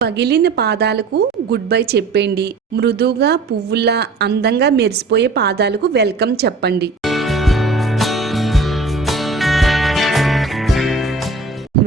పగిలిన పాదాలకు good bye చెప్పండి. మృదువుగా పువ్వుల్లా అందంగా మెరిసిపోయే పాదాలకు వెల్కమ్ చెప్పండి.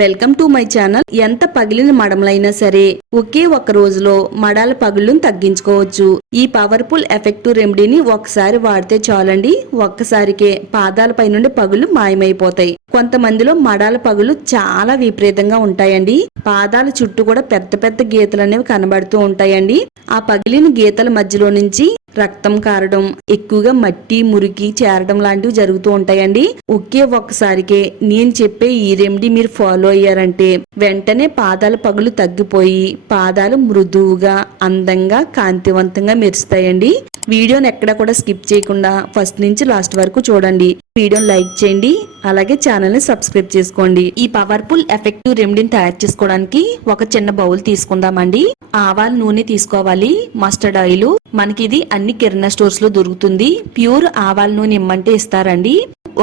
Welcome to my channel. ఎంత పగిలిన మడమలైనా సరే ఒకే ఒక రోజులో మడాల పగుళ్ళను తగ్గించుకోవచ్చు. ఈ పవర్ఫుల్ ఎఫెక్టివ్ రెమెడీని ఒకసారి వాడితే చాలండి, ఒక్కసారికే పాదాలపై నుండి పగుళ్ళు మాయమైపోతాయి. కొంతమందిలో మడాల పగులు చాలా విపరీతంగా ఉంటాయండి. పాదాల చుట్టూ కూడా పెద్ద పెద్ద గీతలు అనేవి కనబడుతూ ఉంటాయండి. ఆ పగిలిన గీతల మధ్యలో నుంచి రక్తం కారడం, ఎక్కువగా మట్టి మురికి చేరడం లాంటివి జరుగుతూ ఉంటాయండి. ఒకే ఒక్కసారికే నేను చెప్పే ఈ రెమెడీ మీరు ఫాలో అయ్యారంటే వెంటనే పాదాల పగులు తగ్గిపోయి పాదాలు మృదువుగా అందంగా కాంతివంతంగా మెరుస్తాయండి. వీడియోని ఎక్కడ కూడా స్కిప్ చేయకుండా ఫస్ట్ నుంచి లాస్ట్ వరకు చూడండి. వీడియోని లైక్ చేయండి, అలాగే ఛానల్ ని సబ్స్క్రైబ్ చేసుకోండి. ఈ పవర్ఫుల్ ఎఫెక్టివ్ రెమెడీని తయారు చేసుకోవడానికి ఒక చిన్న బౌల్ తీసుకుందామండి. ఆవాల నూనె తీసుకోవాలి, మస్టర్డ్ ఆయిల్. మనకి ఇది అన్ని కిరాణా స్టోర్స్ లో దొరుకుతుంది. ప్యూర్ ఆవాల నూనె ఇమ్మంటే ఇస్తారండి.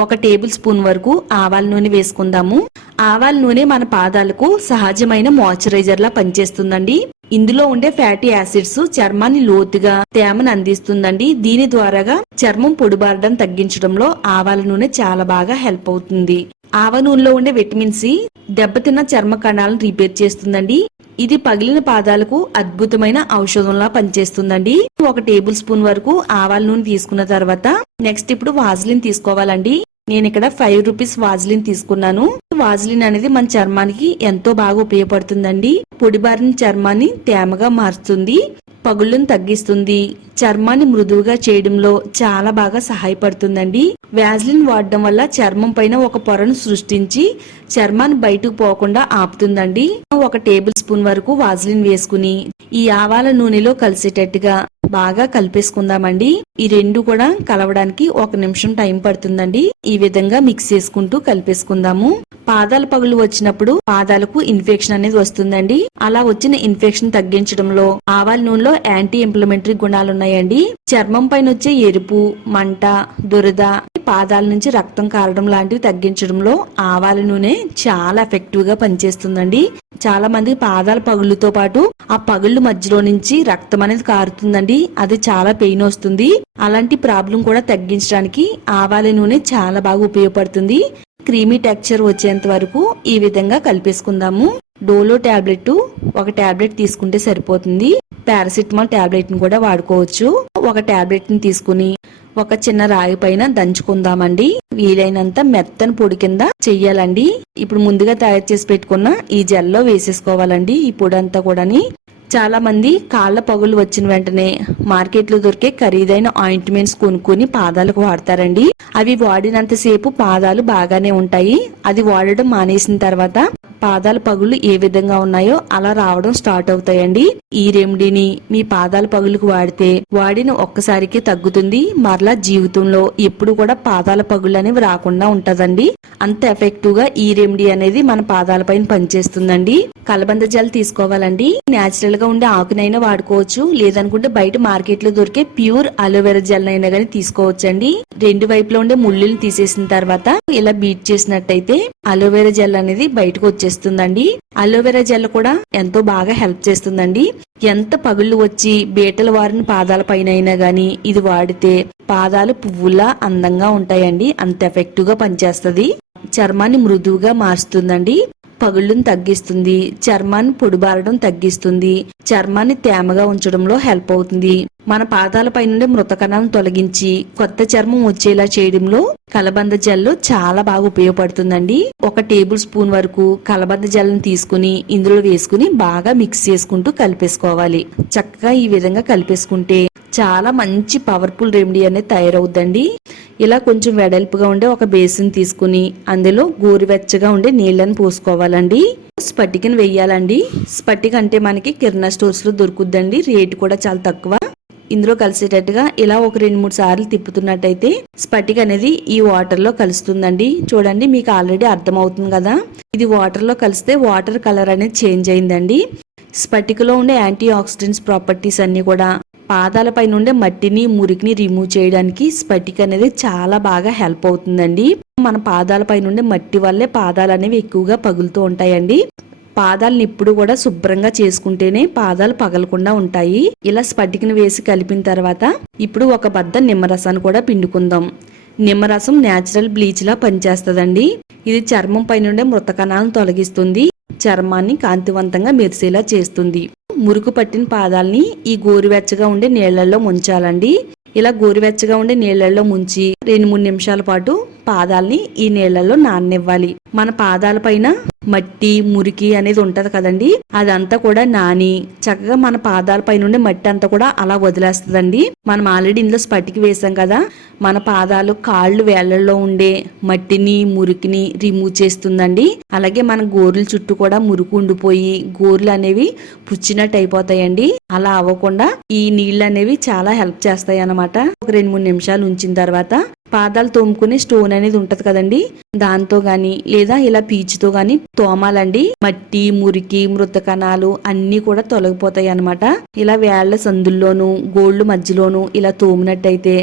1 టేబుల్ స్పూన్ వరకు ఆవాల నూనె వేసుకుందాము. ఆవాల నూనె మన పాదాలకు సహజమైన మాయిశ్చరైజర్ లా పనిచేస్తుందండి. ఇందులో ఉండే ఫ్యాటీ యాసిడ్స్ చర్మాన్ని లోతుగా తేమను అందిస్తుందండి. దీని ద్వారాగా చర్మం పొడిబారడం తగ్గించడంలో ఆవాల నూనె చాలా బాగా హెల్ప్ అవుతుంది. ఆవ నూనెలో ఉండే విటమిన్ సి దెబ్బతిన్న చర్మ కణాలను రిపేర్ చేస్తుందండి. ఇది పగిలిన పాదాలకు అద్భుతమైన ఔషధంలా పనిచేస్తుందండి. 1 టేబుల్ స్పూన్ వరకు ఆవాల నూనె తీసుకున్న తర్వాత నెక్స్ట్ ఇప్పుడు వాజ్లిన్ తీసుకోవాలండి. నేను ఇక్కడ 5 రూపీస్ వాజ్లిన్ తీసుకున్నాను. వాజ్లిన్ అనేది మన చర్మానికి ఎంతో బాగా ఉపయోగపడుతుందండి. పొడిబారిన చర్మాన్ని తేమగా మారుస్తుంది, పగుళ్ళను తగ్గిస్తుంది, చర్మాన్ని మృదువుగా చేయడంలో చాలా బాగా సహాయపడుతుందండి. వాజ్లిన్ వాడడం వల్ల చర్మం పైన ఒక పొరను సృష్టించి చర్మాన్ని బయటకు పోకుండా ఆపుతుందండి. 1 టేబుల్ స్పూన్ వరకు వాజ్లిన్ వేసుకుని ఈ ఆవాల నూనెలో కలిసేటట్టుగా బాగా కలిపేసుకుందామండి. ఈ రెండు కూడా కలవడానికి 1 నిమిషం టైం పడుతుందండి. ఈ విధంగా మిక్స్ చేసుకుంటూ కలిపేసుకుందాము. పాదాల పగులు వచ్చినప్పుడు పాదాలకు ఇన్ఫెక్షన్ అనేది వస్తుందండి. అలా వచ్చిన ఇన్ఫెక్షన్ తగ్గించడంలో ఆవాల నూనెలో యాంటీ ఇంప్లమెంటరీ గుణాలు ఉన్నాయండి. చర్మం పైన వచ్చే ఎరుపు, మంట, దురద, పాదాల నుంచి రక్తం కారడం లాంటివి తగ్గించడంలో ఆవాల నూనె చాలా ఎఫెక్టివ్ గా పనిచేస్తుందండి. చాలా మంది పాదాల పగుళ్ళతో పాటు ఆ పగుళ్ళ మధ్యలో నుంచి రక్తం అనేది కారుతుందండి. అది చాలా పెయిన్ వస్తుంది. అలాంటి ప్రాబ్లం కూడా తగ్గించడానికి ఆవాల నూనె చాలా బాగా ఉపయోగపడుతుంది. క్రీమీ టెక్స్చర్ వచ్చేంత వరకు ఈ విధంగా కలిపేసుకుందాము. డోలో టాబ్లెట్ 1 టాబ్లెట్ తీసుకుంటే సరిపోతుంది. పారాసిటమాల్ టాబ్లెట్ ని కూడా వాడుకోవచ్చు. 1 టాబ్లెట్ ని తీసుకుని ఒక చిన్న రాయి పైన దంచుకుందామండి. వీలైనంత మెత్తని పొడి కింద చెయ్యాలండి. ఇప్పుడు ముందుగా తయారు చేసి పెట్టుకున్న ఈ జెల్లో వేసేసుకోవాలండి. ఈ పొడి అంతా కూడాని చాలా మంది కాళ్ళ పగులు వచ్చిన వెంటనే మార్కెట్ లో దొరికే ఖరీదైన ఆయింట్మెంట్స్ కొనుక్కొని పాదాలకు వాడతారండి. అవి వాడినంతసేపు పాదాలు బాగానే ఉంటాయి. అది వాడడం మానేసిన తర్వాత పాదాల పగులు ఏ విధంగా ఉన్నాయో అలా రావడం స్టార్ట్ అవుతాయండి. ఈ రెమెడీని మీ పాదాల పగులకు వాడితే వాడిన ఒక్కసారికి తగ్గుతుంది. మరలా జీవితంలో ఎప్పుడు కూడా పాదాల పగులు అనేవి రాకుండా ఉంటదండి. అంత ఎఫెక్టివ్ గా ఈ రెమెడీ అనేది మన పాదాల పైన పనిచేస్తుందండి. కలబంద జెల్ తీసుకోవాలండి. నేచురల్ గా ఉండే ఆకునైనా వాడుకోవచ్చు, లేదనుకుంటే బయట మార్కెట్ లో దొరికే ప్యూర్ అలోవెరా జెల్ అయినా గానీ తీసుకోవచ్చండి. 2 వైపులో ఉండే ముళ్ళులు తీసేసిన తర్వాత ఇలా బీట్ చేసినట్టయితే అలోవెరా జెల్ అనేది బయటకు వచ్చేస్తుందండి. అలోవెరా జెల్ కూడా ఎంతో బాగా హెల్ప్ చేస్తుందండి. ఎంత పగుళ్ళు వచ్చి బీటలు వారిన పాదాల పైన అయినా గానీ ఇది వాడితే పాదాలు పువ్వులా అందంగా ఉంటాయండి. అంత ఎఫెక్టివ్ గా పనిచేస్తుంది. చర్మాన్ని మృదువుగా మారుస్తుందండి, పగుళ్ళను తగ్గిస్తుంది, చర్మాన్ని పొడిబారడం తగ్గిస్తుంది, చర్మాన్ని తేమగా ఉంచడంలో హెల్ప్ అవుతుంది. మన పాదాలపై నుండి మృత కణాలను తొలగించి కొత్త చర్మం వచ్చేలా చేయడంలో కలబంద జెల్ చాలా బాగా ఉపయోగపడుతుందండి. 1 టేబుల్ స్పూన్ వరకు కలబంద జెల్ని తీసుకుని ఇందులో వేసుకుని బాగా మిక్స్ చేసుకుంటూ కలిపేసుకోవాలి. చక్కగా ఈ విధంగా కలిపేసుకుంటే చాలా మంచి పవర్ఫుల్ రెమెడీ అనేది తయారవుద్దండి. ఇలా కొంచెం వెడల్పుగా ఉండే ఒక బేసిన్ తీసుకుని అందులో గోరువెచ్చగా ఉండే నీళ్ళని పోసుకోవాలండి. స్పటికను వెయ్యాలండి. స్పటిక అంటే మనకి కిరాణా స్టోర్స్ లో దొరుకుద్దండి. రేటు కూడా చాలా తక్కువ. ఇందులో కలిసేటట్టుగా ఇలా ఒక 2-3 సార్లు తిప్పుతున్నట్టయితే స్పటిక అనేది ఈ వాటర్ లో కలుస్తుందండి. చూడండి, మీకు ఆల్రెడీ అర్థమవుతుంది కదా. ఇది వాటర్ లో కలిస్తే వాటర్ కలర్ అనేది చేంజ్ అయిందండి. స్పటికలో ఉండే యాంటీ ఆక్సిడెంట్స్ ప్రాపర్టీస్ అన్ని కూడా పాదాలపై నుండే మట్టిని మురికిని రిమూవ్ చేయడానికి స్పటిక అనేది చాలా బాగా హెల్ప్ అవుతుందండి. మన పాదాలపై నుండే మట్టి వల్లే పాదాలు అనేవి ఎక్కువగా పగులుతూ ఉంటాయండి. పాదాలను ఇప్పుడు కూడా శుభ్రంగా చేసుకుంటేనే పాదాలు పగలకుండా ఉంటాయి. ఇలా స్పటికను వేసి కలిపిన తర్వాత ఇప్పుడు ఒక బద్ద నిమ్మరసాన్ని కూడా పిండుకుందాం. నిమ్మరసం నేచురల్ బ్లీచ్ లా పనిచేస్తుందండి. ఇది చర్మం పైన ఉండే మృత కణాలను తొలగిస్తుంది, చర్మాన్ని కాంతివంతంగా మెరిసేలా చేస్తుంది. మురుకు పట్టిన పాదాలని ఈ గోరువెచ్చగా ఉండే నీళ్లలో ముంచాలండి. ఇలా గోరువెచ్చగా ఉండే నీళ్లలో ముంచి 2-3 నిమిషాల పాటు పాదాలని ఈ నీళ్లలో నాననివ్వాలి. మన పాదాల పైన మట్టి మురికి అనేది ఉంటది కదండి, అదంతా కూడా నాని చక్కగా మన పాదాల పైన ఉండే మట్టి అంతా కూడా అలా వదిలేస్తుందండి. మనం ఆల్రెడీ ఇందులో స్పటికి వేసాం కదా, మన పాదాలు కాళ్ళు వేళ్లలో ఉండే మట్టిని మురికిని రిమూవ్ చేస్తుందండి. అలాగే మన గోర్ల చుట్టూ కూడా మురుకు ఉండిపోయి గోర్లు అనేవి పుచ్చినట్టు అయిపోతాయండి. అలా అవ్వకుండా ఈ నీళ్లు అనేవి చాలా హెల్ప్ చేస్తాయి అన్నమాట. ఒక 2-3 నిమిషాలు ఉంచిన తర్వాత పాదాలు తోముకునే స్టోన్ అనేది ఉంటది కదండి, దాంతో గాని లేదా ఇలా పీచుతో గాని తోమాలండి. మట్టి మురికి మృత కణాలు అన్ని కూడా తొలగిపోతాయి అన్నమాట. ఇలా వేళ్ల సందుల్లోనూ గోళ్లు మధ్యలోనూ ఇలా తోమినట్టయితే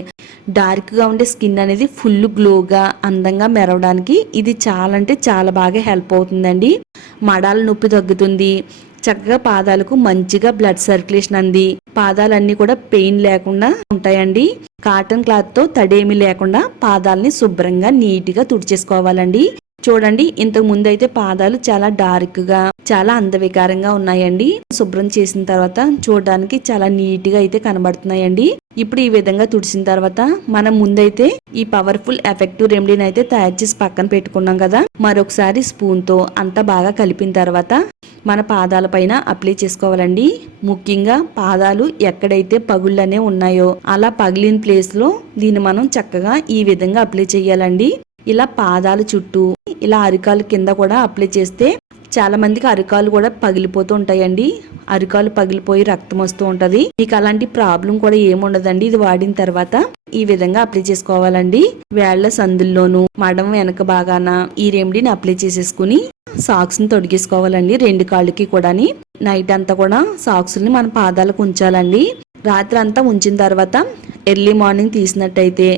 డార్క్ గా ఉండే స్కిన్ అనేది ఫుల్ గ్లోగా అందంగా మెరవడానికి ఇది చాలా అంటే చాలా బాగా హెల్ప్ అవుతుందండి. మడాల నొప్పి తగ్గుతుంది, చక్కగా పాదాలకు మంచిగా బ్లడ్ సర్క్యులేషన్ అంది పాదాలన్నీ కూడా పెయిన్ లేకుండా ఉంటాయండి. కాటన్ క్లాత్ తో తడేమి లేకుండా పాదాలని శుభ్రంగా నీట్ గా తుడిచేసుకోవాలండి. చూడండి, ఇంతకు ముందు అయితే పాదాలు చాలా డార్క్ గా చాలా అందవికారంగా ఉన్నాయండి. శుభ్రం చేసిన తర్వాత చూడడానికి చాలా నీట్ గా అయితే కనబడుతున్నాయండి. ఇప్పుడు ఈ విధంగా తుడిచిన తర్వాత మనం ముందైతే ఈ పవర్ఫుల్ ఎఫెక్టివ్ రెమెడీని అయితే తయారు చేసి పక్కన పెట్టుకున్నాం కదా, మరొకసారి స్పూన్ తో అంతా బాగా కలిపిన తర్వాత మన పాదాల పైన అప్లై చేసుకోవాలండి. ముఖ్యంగా పాదాలు ఎక్కడైతే పగుళ్ళనే ఉన్నాయో అలా పగిలిన ప్లేస్ లో దీన్ని మనం చక్కగా ఈ విధంగా అప్లై చేయాలండి. ఇలా పాదాల చుట్టూ ఇలా అరికాలు కింద కూడా అప్లై చేస్తే చాలా మందికి అరికాలు కూడా పగిలిపోతూ ఉంటాయండి. అరికాలు పగిలిపోయి రక్తం వస్తూ ఉంటది. మీకు అలాంటి ప్రాబ్లం కూడా ఏముండదండి. ఇది వాడిన తర్వాత ఈ విధంగా అప్లై చేసుకోవాలండి. వేళ్ల సందుల్లోనూ మడం వెనక బాగాన ఈ రెమెడీని అప్లై చేసేసుకుని సాక్స్ ని తొడిగేసుకోవాలండి. 2 కాళ్ళకి కూడా నైట్ అంతా కూడా సాక్స్ ని మన పాదాలకు ఉంచాలండి. రాత్రి అంతా ఉంచిన తర్వాత ఎర్లీ మార్నింగ్ తీసినట్టయితే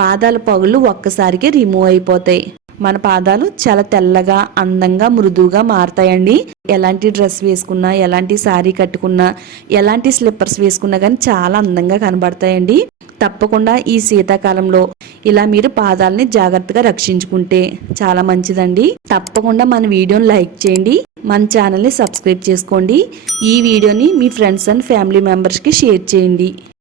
పాదాల పగుళ్ళు ఒక్కసారికి రిమూవ్ అయిపోతాయి. మన పాదాలు చాలా తెల్లగా అందంగా మృదువుగా మారతాయండి. ఎలాంటి డ్రెస్ వేసుకున్నా ఎలాంటి శారీ కట్టుకున్నా ఎలాంటి స్లిప్పర్స్ వేసుకున్నా కానీ చాలా అందంగా కనబడతాయండి. తప్పకుండా ఈ శీతాకాలంలో ఇలా మీరు పాదాలని జాగ్రత్తగా రక్షించుకుంటే చాలా మంచిదండి. తప్పకుండా మన వీడియోని లైక్ చేయండి, మన ఛానల్ని సబ్స్క్రైబ్ చేసుకోండి. ఈ వీడియోని మీ ఫ్రెండ్స్ అండ్ ఫ్యామిలీ మెంబర్స్కి షేర్ చేయండి.